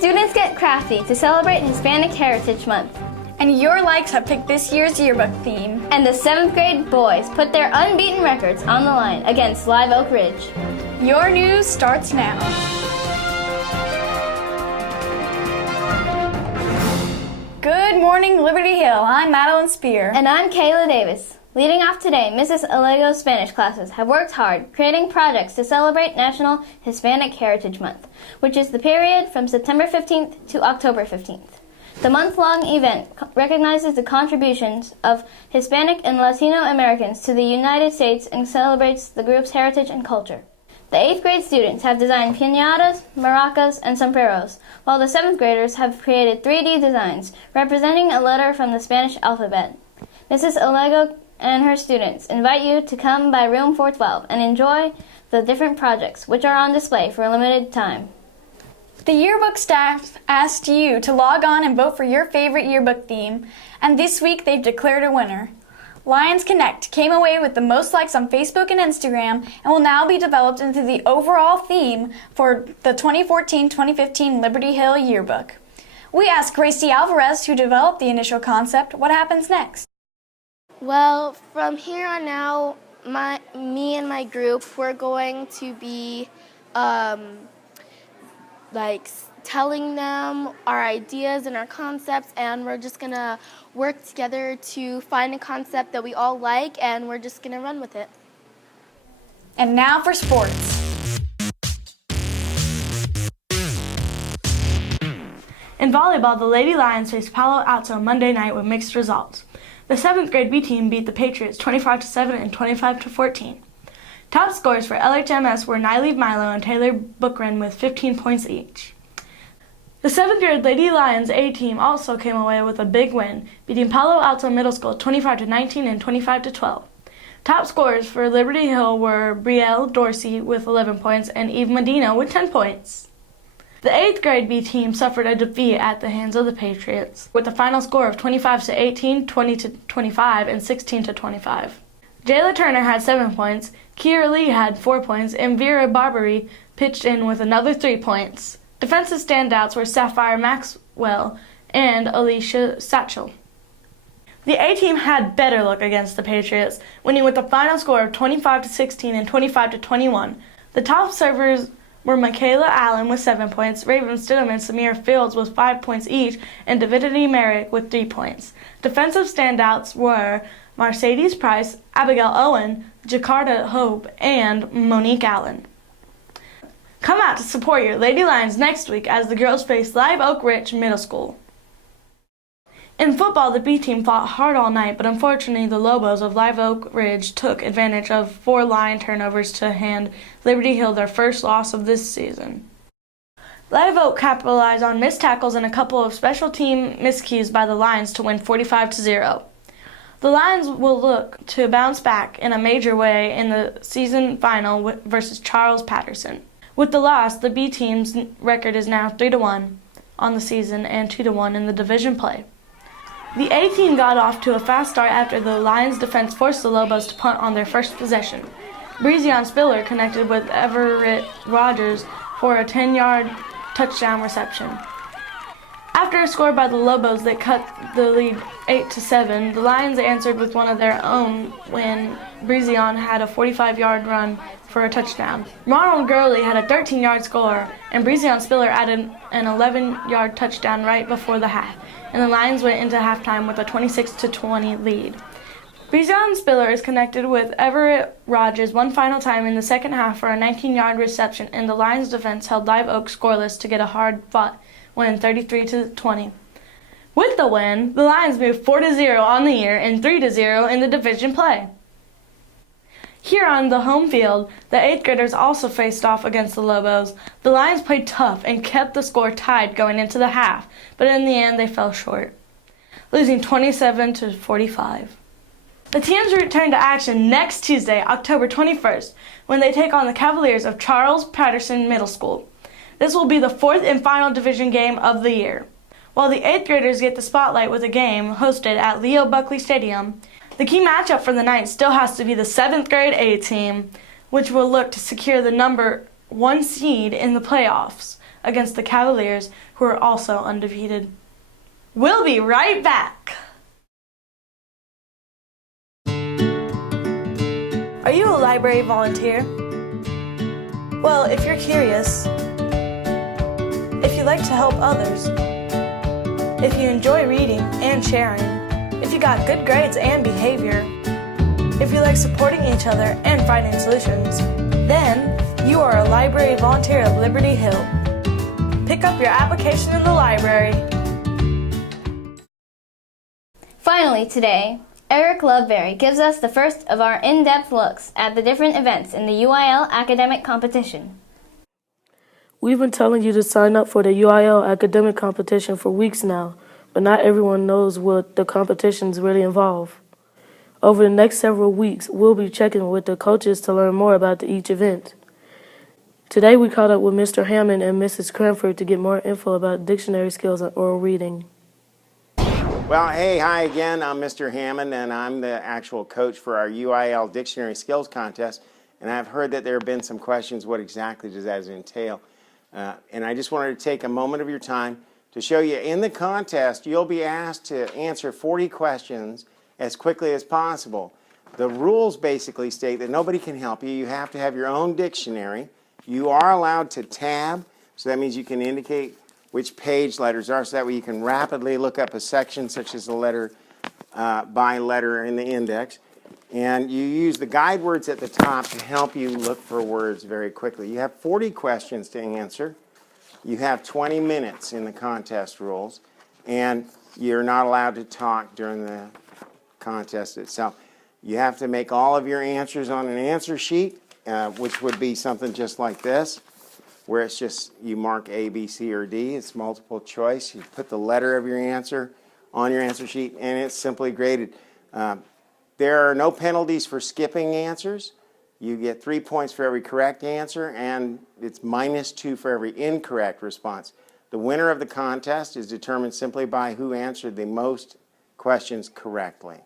Students get crafty to celebrate Hispanic Heritage Month. And your likes have picked this year's yearbook theme. And the 7th grade boys put their unbeaten records on the line against Live Oak Ridge. Your news starts now. Good morning, Liberty Hill. I'm Madeline Spear. And I'm Kayla Davis. Leading off today, Mrs. Alego's Spanish classes have worked hard creating projects to celebrate National Hispanic Heritage Month, which is the period from September 15th to October 15th. The month-long event recognizes the contributions of Hispanic and Latino Americans to the United States and celebrates the group's heritage and culture. The 8th grade students have designed piñatas, maracas, and sombreros, while the 7th graders have created 3D designs representing a letter from the Spanish alphabet. Mrs. Alego and her students invite you to come by room 412 and enjoy the different projects, which are on display for a limited time. The yearbook staff asked you to log on and vote for your favorite yearbook theme, and this week they've declared a winner. Lions Connect came away with the most likes on Facebook and Instagram and will now be developed into the overall theme for the 2014-2015 Liberty Hill yearbook. We asked Gracie Alvarez, who developed the initial concept, what happens next. Well, from here on out, me and my group, we're going to be telling them our ideas and our concepts, and we're just going to work together to find a concept that we all like, and we're just going to run with it. And now for sports. In volleyball, the Lady Lions faced Palo Alto Monday night with mixed results. The 7th grade B team beat the Patriots 25-7 and 25-14. Top scores for LHMS were Niley Milo and Taylor Bookren with 15 points each. The 7th grade Lady Lions A team also came away with a big win, beating Palo Alto Middle School 25-19 and 25-12. Top scorers for Liberty Hill were Brielle Dorsey with 11 points and Eve Medina with 10 points. The 8th grade B team suffered a defeat at the hands of the Patriots, with a final score of 25-18, 20-25, and 16-25. Jayla Turner had 7 points, Kiera Lee had 4 points, and Vera Barbary pitched in with another 3 points. Defensive standouts were Sapphire Maxwell and Alicia Satchel. The A team had better luck against the Patriots, winning with a final score of 25-16 and 25-21. The top servers were Michaela Allen with 7 points, Raven Stidham and Samir Fields with 5 points each, and Divinity Merrick with 3 points. Defensive standouts were Mercedes Price, Abigail Owen, Jakarta Hope, and Monique Allen. Come out to support your Lady Lions next week as the girls face Live Oak Ridge Middle School. In football, the B team fought hard all night, but unfortunately the Lobos of Live Oak Ridge took advantage of 4 Lion turnovers to hand Liberty Hill their first loss of this season. Live Oak capitalized on missed tackles and a couple of special team miscues by the Lions to win 45-0. The Lions will look to bounce back in a major way in the season final versus Charles Patterson. With the loss, the B team's record is now 3-1 on the season and 2-1 in the division play. The A team got off to a fast start after the Lions' defense forced the Lobos to punt on their first possession. Breezion Spiller connected with Everett Rogers for a 10-yard touchdown reception. After a score by the Lobos that cut the lead 8-7, the Lions answered with one of their own when Breezion had a 45-yard run for a touchdown. Ronald Gurley had a 13-yard score, and Breezion Spiller added an 11-yard touchdown right before the half, and the Lions went into halftime with a 26-20 lead. Breezion Spiller is connected with Everett Rogers one final time in the second half for a 19-yard reception, and the Lions defense held Live Oak scoreless to get a hard-fought win 33-20. With the win, the Lions moved 4-0 on the year and 3-0 in the division play. Here on the home field, the 8th graders also faced off against the Lobos. The Lions played tough and kept the score tied going into the half, but in the end they fell short, losing 27-45. The teams return to action next Tuesday, October 21st, when they take on the Cavaliers of Charles Patterson Middle School. This will be the 4th and final division game of the year. While the 8th graders get the spotlight with a game hosted at Leo Buckley Stadium, the key matchup for the night still has to be the 7th grade A team, which will look to secure the number 1 seed in the playoffs against the Cavaliers, who are also undefeated. We'll be right back. Are you a library volunteer? Well, if you're curious, if you like to help others, if you enjoy reading and sharing, if you got good grades and behavior, if you like supporting each other and finding solutions, then you are a library volunteer of Liberty Hill. Pick up your application in the library. Finally today, Eric Loveberry gives us the first of our in-depth looks at the different events in the UIL academic competition. We've been telling you to sign up for the UIL academic competition for weeks now, but not everyone knows what the competitions really involve. Over the next several weeks, we'll be checking with the coaches to learn more about each event. Today we caught up with Mr. Hammond and Mrs. Cranford to get more info about dictionary skills and oral reading. Well, hi again. I'm Mr. Hammond, and I'm the actual coach for our UIL Dictionary Skills Contest. And I've heard that there have been some questions, what exactly does that entail? And I just wanted to take a moment of your time to show you in the contest, you'll be asked to answer 40 questions as quickly as possible. The rules basically state that nobody can help you. You have to have your own dictionary. You are allowed to tab, so that means you can indicate which page letters are, so that way you can rapidly look up a section such as the letter by letter in the index. And you use the guide words at the top to help you look for words very quickly. You have 40 questions to answer. You have 20 minutes in the contest rules, and you're not allowed to talk during the contest itself. You have to make all of your answers on an answer sheet, which would be something just like this, where it's just you mark A, B, C, or D. It's multiple choice. You put the letter of your answer on your answer sheet, and it's simply graded. There are no penalties for skipping answers. You get 3 points for every correct answer, and it's -2 for every incorrect response. The winner of the contest is determined simply by who answered the most questions correctly.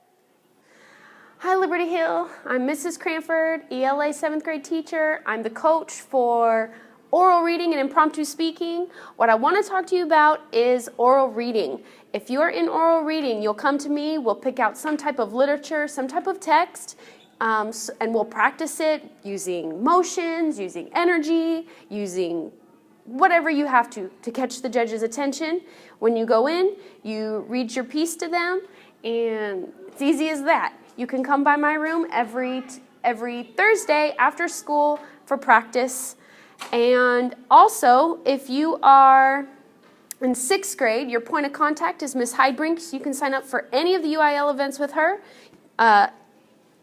Hi, Liberty Hill. I'm Mrs. Cranford, ELA 7th grade teacher. I'm the coach for oral reading and impromptu speaking. What I want to talk to you about is oral reading. If you're in oral reading, you'll come to me, we'll pick out some type of literature, some type of text, and we'll practice it using motions, using energy, using whatever you have to catch the judge's attention. When you go in, you read your piece to them, and it's easy as that. You can come by my room every Thursday after school for practice. And also, if you are in 6th grade, your point of contact is Miss Heidbrink, so you can sign up for any of the UIL events with her.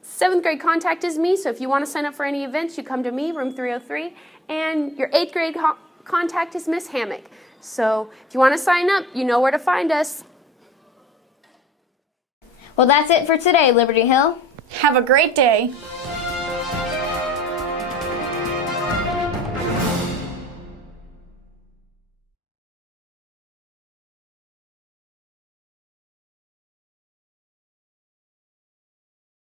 7th grade contact is me, so if you want to sign up for any events, you come to me, room 303. And your 8th grade contact is Miss Hammock. So if you want to sign up, you know where to find us. Well, that's it for today, Liberty Hill. Have a great day.